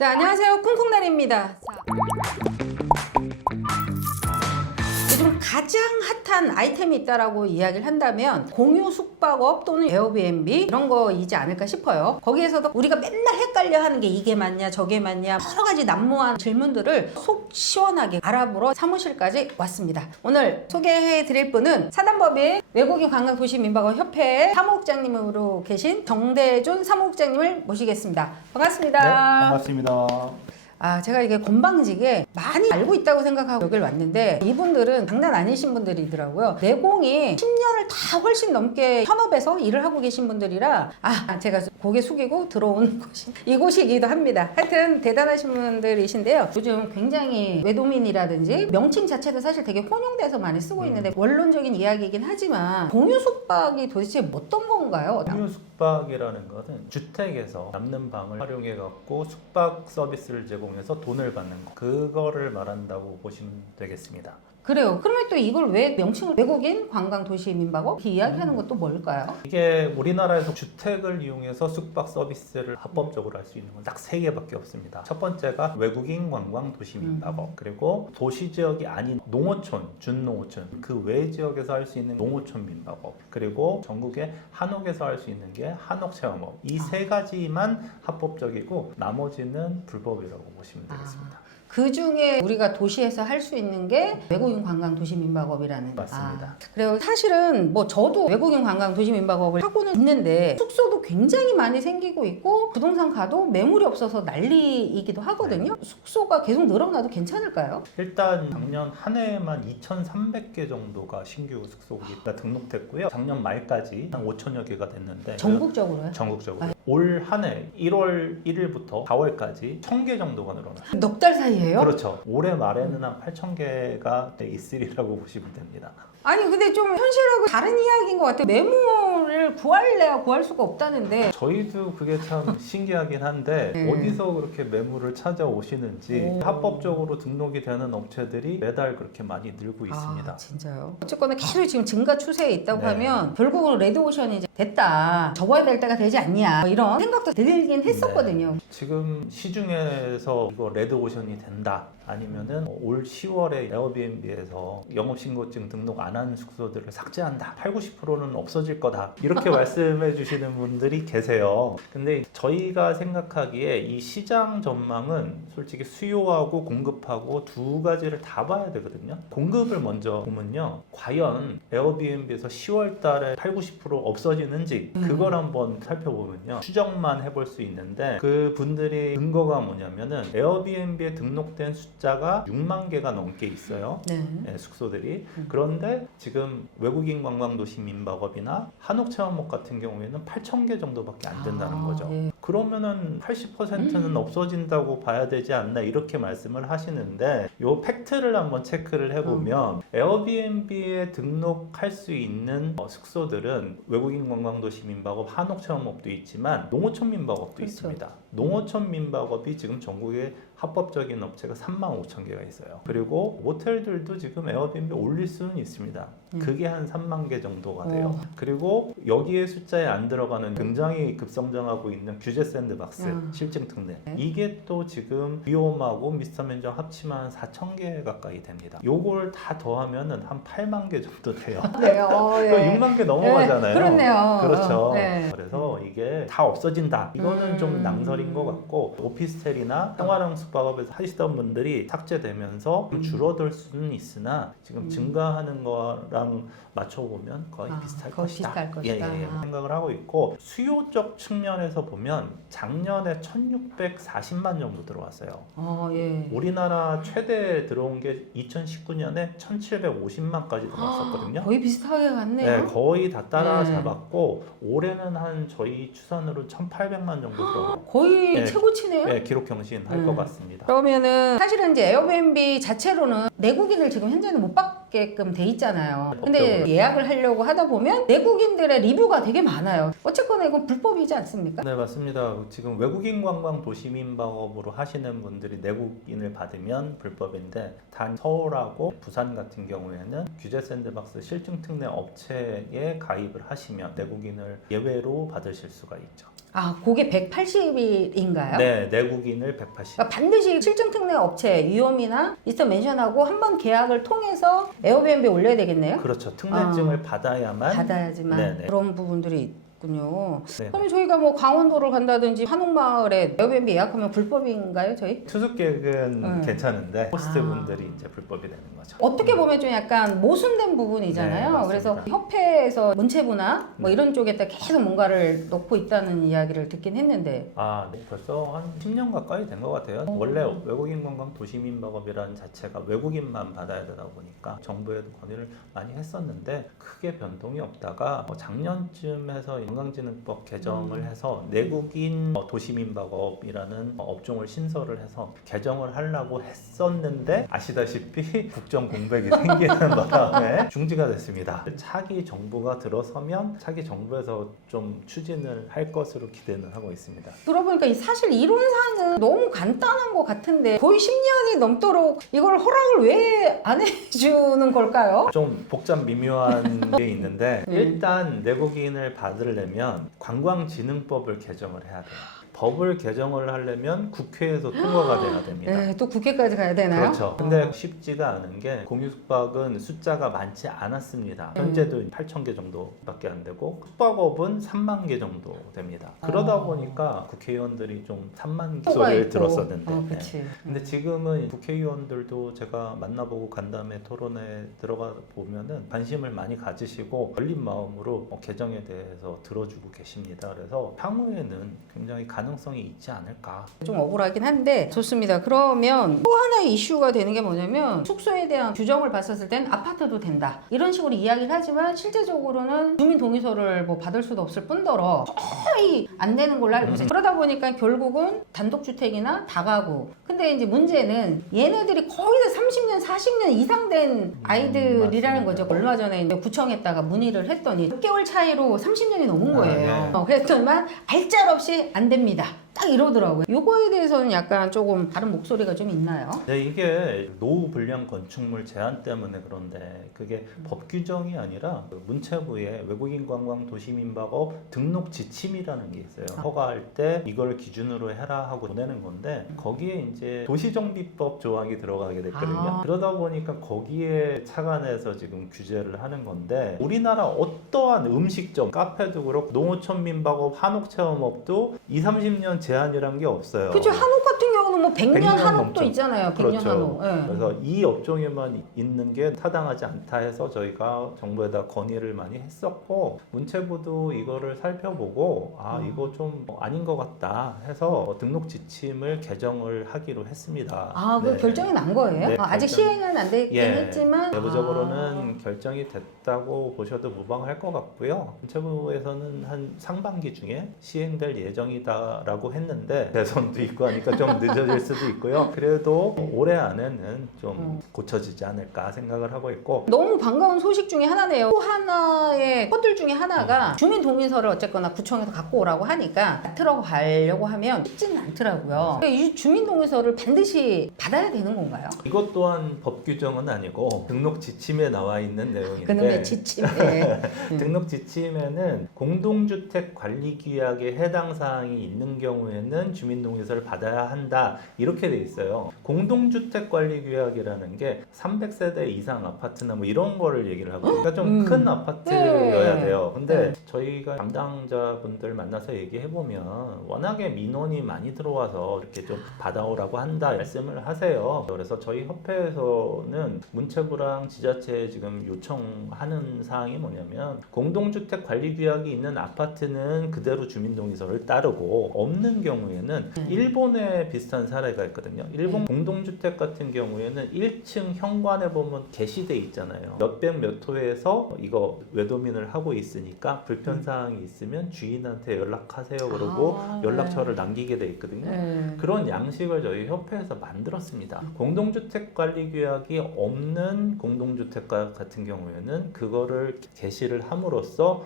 자, 안녕하세요. 쿵쿵날입니다. 요즘 가장 핫한 아이템이 있다라고 이야기를 한다면 공유 숙박업 또는 에어비앤비 이런 거이지 않을까 싶어요. 거기에서도 우리가 맨날 헷갈려 하는 게 이게 맞냐 저게 맞냐 여러 가지 난무한 질문들을 속 시원하게 알아보러 사무실까지 왔습니다. 오늘 소개해 드릴 분은 사단법인 외국인 관광도시민박업 협회 사무국장님으로 계신 정대준 사무국장님을 모시겠습니다. 반갑습니다. 네, 반갑습니다. 제가 이게 건방지게 많이 알고 있다고 생각하고 여길 왔는데 이분들은 장난 아니신 분들이더라고요. 내공이 10년을 다 훨씬 넘게 현업에서 일을 하고 계신 분들이라 제가 고개 숙이고 들어온 곳이 이곳이기도 합니다. 하여튼 대단하신 분들이신데요. 요즘 굉장히 외도민이라든지 명칭 자체도 사실 되게 혼용돼서 많이 쓰고 있는데 원론적인 이야기이긴 하지만 공유 숙박이 도대체 어떤 건가요? 공유 숙박이라는 것은 주택에서 남는 방을 활용해 갖고 숙박 서비스를 제공해서 돈을 받는 거, 그거를 말한다고 보시면 되겠습니다. 그래요. 그러면 또 이걸 왜 명칭을 외국인 관광도시민박업 이렇게 이야기하는 것도 뭘까요? 이게 우리나라에서 주택을 이용해서 숙박 서비스를 합법적으로 할 수 있는 건 딱 3개밖에 없습니다. 첫 번째가 외국인 관광 도시민박업, 그리고 도시 지역이 아닌 농어촌, 준농어촌 그 외 지역에서 할 수 있는 농어촌 민박업, 그리고 전국의 한옥에서 할 수 있는 게 한옥체험업. 이 3가지만 합법적이고 나머지는 불법이라고 보시면 되겠습니다. 그 중에 우리가 도시에서 할 수 있는 게 외국인 관광 도시민박업이라는. 맞습니다. 그래요. 사실은 뭐 저도 외국인 관광 도시민박업을 하고는 있는데 숙소도 굉장히 많이 생기고 있고 부동산 가도 매물이 없어서 난리이기도 하거든요. 숙소가 계속 늘어나도 괜찮을까요? 일단 작년 한 해에만 2,300개 정도가 신규 숙소가 등록됐고요. 작년 말까지 한 5천여 개가 됐는데 전국적으로요? 전국적으로 올 한 해 1월 1일부터 4월까지 1,000개 정도가 늘어났어요. 넉 달 사이에요? 그렇죠. 올해 말에는 한 8,000개가 있으리라고 보시면 됩니다. 아니 근데 좀 현실하고 다른 이야기인 것 같아요. 매물을 구할래야 구할 수가 없다는데. 저희도 그게 참 신기하긴 한데 어디서 그렇게 매물을 찾아오시는지 합법적으로 등록이 되는 업체들이 매달 그렇게 많이 늘고 있습니다. 진짜요? 어쨌거나 계속 지금 증가 추세에 있다고 네. 하면 결국은 레드오션이 이제 됐다. 접어야 될 때가 되지 않냐. 이런 생각도 들긴 했었거든요. 지금 시중에서 이거 레드오션이 된다 아니면은 올 10월에 에어비앤비에서 영업신고증 등록 안 한 숙소들을 삭제한다, 80~90%는 없어질 거다, 이렇게 말씀해 주시는 분들이 계세요. 근데 저희가 생각하기에 이 시장 전망은 솔직히 수요하고 공급하고 두 가지를 다 봐야 되거든요. 공급을 먼저 보면요, 과연 에어비앤비에서 10월 달에 80~90% 없어지는지 그걸 한번 살펴보면요, 추정만 해볼 수 있는데 그 분들이 근거가 뭐냐면은 에어비앤비에 등록된 숫자가 6만 개가 넘게 있어요. 네, 숙소들이. 그런데 지금 외국인 관광도시 민박업이나 한옥체험업 같은 경우에는 8,000개 정도밖에 안 된다는 거죠. 그러면은 80%는 없어진다고 봐야 되지 않나, 이렇게 말씀을 하시는데 요 팩트를 한번 체크를 해보면 에어비앤비에 등록할 수 있는 숙소들은 외국인 관광도시 민박업, 한옥체험업도 있지만 농어촌 민박업도 있습니다. 농어촌 민박업이 지금 전국에 합법적인 업체가 35,000개가 있어요. 그리고 모텔들도 지금 에어비앤비 올릴 수는 있습니다. 그게 한 3만 개 정도가 돼요. 그리고 여기에 숫자에 안 들어가는 굉장히 급성장하고 있는 규제 샌드박스, 실증 특례. 이게 또 지금 위험하고 미스터 맨정 합치면 4,000개 가까이 됩니다. 요걸 다 더하면은 한 8만 개 정도 돼요. 네, 6만 개 넘어가잖아요. 그렇네요. 그렇죠. 그래서 이게 다 없어진다, 이거는 좀 낭설인 것 같고, 오피스텔이나 생활형 숙박업에서 하시던 분들이 삭제되면서 줄어들 수는 있으나 지금 증가하는 거랑 맞춰보면 거의 비슷할 것이다. 생각을 하고 있고, 수요적 측면에서 보면 작년에 1,640만 정도 들어왔어요. 우리나라 최대 들어온 게 2019년에 1,750만까지 들어왔었거든요. 거의 비슷하게 갔네요. 네, 거의 다 따라잡았고 올해는 한 저희 추산으로 1,800만 정도 들어오고 거의 최고치네요. 네, 기록 경신할 것 같습니다. 그러면은 사실은 이제 에어비앤비 자체로는 내국인을 지금 현재는 못 받게끔 돼 있잖아요. 근데 예약을 하려고 하다 보면 내국인들의 리뷰가 되게 많아요. 어쨌거나 이건 불법이지 않습니까? 네, 맞습니다. 지금 외국인 관광 도시민박업으로 하시는 분들이 내국인을 받으면 불법인데, 단 서울하고 부산 같은 경우에는 규제 샌드박스 실증 특례 업체에 가입을 하시면 내국인을 예외로 받으실 수가 있죠. 아, 그게 180일인가요? 네, 내국인을 180. 그러니까 반드시 실증 특례 업체 위홈이나 이스터 맨션하고 한번 계약을 통해서 에어비앤비 올려야 되겠네요. 그렇죠. 특례증을 받아야만. 받아야지만 네네. 그런 부분들이 있군요. 네. 그럼 저희가 뭐 강원도를 간다든지 한옥마을에 에어비앤비 예약하면 불법인가요, 저희? 투숙객은 괜찮은데 호스트 아. 분들이 이제 불법이 되는 거죠. 어떻게 보면 좀 약간 모순된 부분이잖아요. 네, 맞습니다. 그래서 협회에서 문체부나 뭐 네. 이런 쪽에다 계속 뭔가를 넣고 있다는 이야기를 듣긴 했는데 아, 네. 벌써 한 10년 가까이 된 것 같아요. 원래 외국인 관광 도시민박업이라는 자체가 외국인만 받아야 되다 보니까 정부에도 건의를 많이 했었는데 크게 변동이 없다가 작년쯤 해서 관광진흥법 개정을 해서 내국인 도시민박업이라는 업종을 신설을 해서 개정을 하려고 했었는데 아시다시피 국정 공백이 생기는 바람에 중지가 됐습니다. 차기 정부가 들어서면 차기 정부에서 좀 추진을 할 것으로 기대는 하고 있습니다. 들어보니까 사실 이론상은 너무 간단한 것 같은데 거의 10년이 넘도록 이걸 허락을 왜 안 해주는 걸까요? 좀 복잡 미묘한 게 있는데 일단 내국인을 받으려면 관광진흥법을 개정을 해야 돼요. 법을 개정을 하려면 국회에서 통과가 돼야 됩니다. 네, 또 국회까지 가야 되나요? 그렇죠. 근데 쉽지가 않은 게 공유숙박은 숫자가 많지 않았습니다. 현재도 8,000개 정도밖에 안 되고 숙박업은 3만 개 정도 됩니다. 그러다 보니까 국회의원들이 좀 3만 개 소리를 들었었는데 그치. 근데 지금은 국회의원들도 제가 만나보고 간담회 토론에 들어가 보면은 관심을 많이 가지시고 열린 마음으로 개정에 대해서 들어주고 계십니다. 그래서 향후에는 굉장히 가능성이 있지 않을까. 좀 억울하긴 한데 좋습니다. 그러면 또 하나의 이슈가 되는 게 뭐냐면 숙소에 대한 규정을 봤었을 땐 아파트도 된다 이런 식으로 이야기를 하지만 실제적으로는 주민동의서를 뭐 받을 수도 없을 뿐더러 거의 안 되는 걸로 알고 있어요. 그러다 보니까 결국은 단독주택이나 다가구. 근데 이제 문제는 얘네들이 거의 다 30년 40년 이상 된 아이들이라는 거죠. 얼마 전에 이제 구청에다가 문의를 했더니 6개월 차이로 30년이 넘은 거예요. 네. 그랬더니만 알짤없이 안 됩니다. 딱 이러더라고요. 요거에 대해서는 약간 조금 다른 목소리가 좀 있나요? 네, 이게 노후 불량 건축물 제한 때문에 그런데 그게 법 규정이 아니라 그 문체부의 외국인 관광 도시민박업 등록 지침이라는 게 있어요. 허가할 때 이걸 기준으로 해라 하고 보내는 건데 거기에 이제 도시정비법 조항이 들어가게 됐거든요. 그러다 보니까 거기에 착안해서 지금 규제를 하는 건데 우리나라 어떠한 음식점, 카페도 그렇고 농어촌 민박업, 한옥체험업도 20, 30년 제한이란 게 없어요. 그죠. 한옥 같은 경우는 뭐 100년 100년 한옥도 넘죠. 있잖아요. 100년 그렇죠. 한옥. 예. 그래서 이 업종에만 있는 게 타당하지 않다 해서 저희가 정부에다 건의를 많이 했었고 문체부도 이거를 살펴보고 이거 좀 아닌 것 같다 해서 등록 지침을 개정을 하기로 했습니다. 그 네. 결정이 난 거예요? 네, 아직 결정. 시행은 안 되긴 했지만 내부적으로는 결정이 됐다고 보셔도 무방할 것 같고요. 문체부에서는 한 상반기 중에 시행될 예정이다라고 했는데 대선도 있고 하니까 좀 늦어질 수도 있고요. 그래도 올해 안에는 좀 고쳐지지 않을까 생각을 하고 있고 너무 반가운 소식 중에 하나네요. 또 하나의 허들 중에 하나가 주민 동의서를 어쨌거나 구청에서 갖고 오라고 하니까 들어가려고 하면 쉽지는 않더라고요. 그러니까 이 주민 동의서를 반드시 받아야 되는 건가요? 이것 또한 법 규정은 아니고 등록 지침에 나와 있는 내용인데 그놈의 지침에 등록 지침에는 공동주택 관리 규약에 해당 사항이 있는 경우에는 주민동의서를 받아야 한다 이렇게 돼 있어요. 공동주택 관리 규약이라는 게 300세대 이상 아파트나 뭐 이런 거를 얘기를 하고 그러니까 좀 큰 아파트여야 돼요. 근데 저희가 담당자분들 만나서 얘기해 보면 워낙에 민원이 많이 들어와서 이렇게 좀 받아오라고 한다 말씀을 하세요. 그래서 저희 협회에서는 문체부랑 지자체에 지금 요청하는 사항이 뭐냐면 공동주택 관리 규약이 있는 아파트는 그대로 주민동의서를 따르고 없는 경우에는 일본에 비슷한 사례가 있거든요. 일본 공동주택 같은 경우에는 1층 현관에 보면 게시돼 있잖아요. 몇백 몇 호에서 이거 외도민을 하고 있으니까 불편사항이 있으면 주인한테 연락하세요 그러고 연락처를 남기게 돼 있거든요. 그런 양식을 저희 협회에서 만들었습니다. 공동주택 관리 규약이 없는 공동주택가 같은 경우에는 그거를 게시를 함으로써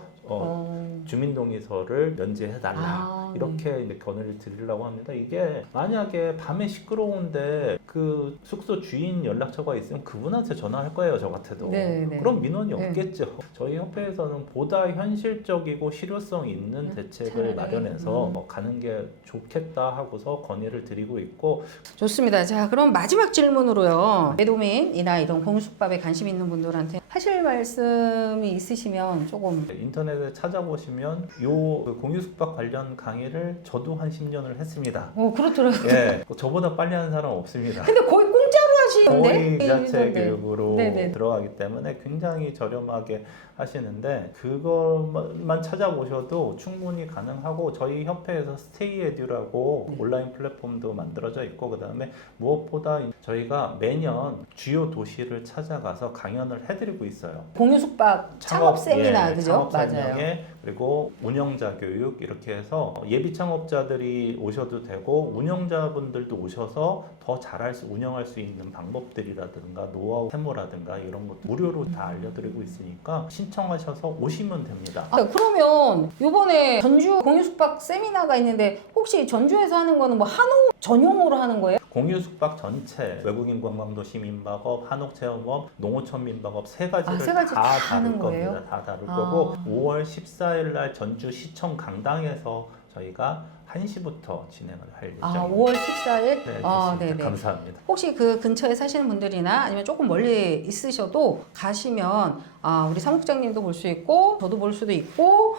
주민동의서를 면제해달라. 아, 이렇게 이제 건의를 드리려고 합니다. 이게 만약에 밤에 시끄러운데 그 숙소 주인 연락처가 있으면 그분한테 전화할 거예요, 저 같아도. 네, 네. 그럼 민원이 네. 없겠죠. 저희 협회에서는 보다 현실적이고 실효성 있는 대책을 차라리, 마련해서 가는 게 좋겠다 하고서 건의를 드리고 있고. 좋습니다. 자, 그럼 마지막 질문으로요. 매도민이나 이런 공유숙박에 관심 있는 분들한테 하실 말씀이 있으시면 조금. 인터넷에 찾아보시면 그 공유숙박 관련 강의를 저도 한 10년을 했습니다. 그렇더라고요. 예, 저보다 빨리 하는 사람 없습니다. 근데 거의 공짜로 하시는데? 거의 지자체 네. 교육으로 네네. 들어가기 때문에 굉장히 저렴하게 하시는데 그것만 찾아보셔도 충분히 가능하고 저희 협회에서 스테이 에듀라고 온라인 플랫폼도 만들어져 있고 그다음에 무엇보다 저희가 매년 주요 도시를 찾아가서 강연을 해드리고 있어요. 공유숙박 창업 세미나, 그죠? 창업 맞아요. 설명회 그리고 운영자 교육 이렇게 해서 예비 창업자들이 오셔도 되고 운영자분들도 오셔서 더 운영할 수 있는 방법들이라든가 노하우 세무라든가 이런 것도 무료로 다 알려드리고 있으니까 신청하셔서 오시면 됩니다. 그러면 이번에 전주 공유숙박 세미나가 있는데 혹시 전주에서 하는 거는 뭐 한옥 전용으로 하는 거예요? 공유숙박 전체 외국인 관광도시 민박업, 한옥체험업, 농어촌 민박업 세 가지를 세 가지 다 다 다룰 하는 겁니다. 거예요? 다 다룰 아. 거고 5월 14일 날 전주시청 강당에서 저희가 1시부터 진행을 할 예정입니다. 5월 14일? 네, 좋습니다. 네네. 감사합니다. 혹시 그 근처에 사시는 분들이나 아니면 조금 멀리 있으셔도 가시면 우리 사무국장님도 볼 수 있고 저도 볼 수도 있고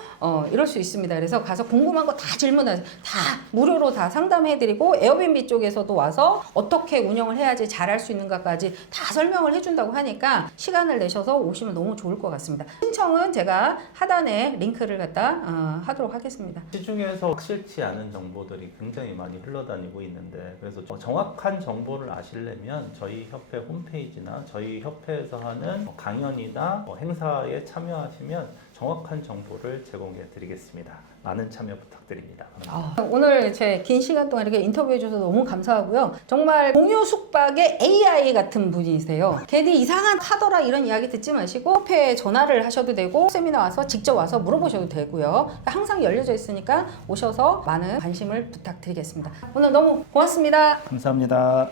이럴 수 있습니다. 그래서 가서 궁금한 거 다 질문하세요. 다 무료로 다 상담해드리고 에어비앤비 쪽에서도 와서 어떻게 운영을 해야지 잘할 수 있는가까지 다 설명을 해준다고 하니까 시간을 내셔서 오시면 너무 좋을 것 같습니다. 신청은 제가 하단에 링크를 갖다 하도록 하겠습니다. 시중에서 확실치 않은 정보들이 굉장히 많이 흘러다니고 있는데 그래서 정확한 정보를 아시려면 저희 협회 홈페이지나 저희 협회에서 하는 강연이나 행사에 참여하시면 정확한 정보를 제공해 드리겠습니다. 많은 참여 부탁드립니다. 오늘 제 긴 시간 동안 이렇게 인터뷰해 주셔서 너무 감사하고요. 정말 공유숙박의 AI 같은 분이세요. 괜히 이상한 카더라 이런 이야기 듣지 마시고 협회에 전화를 하셔도 되고 세미나 와서 직접 와서 물어보셔도 되고요. 항상 열려져 있으니까 오셔서 많은 관심을 부탁드리겠습니다. 오늘 너무 고맙습니다. 감사합니다.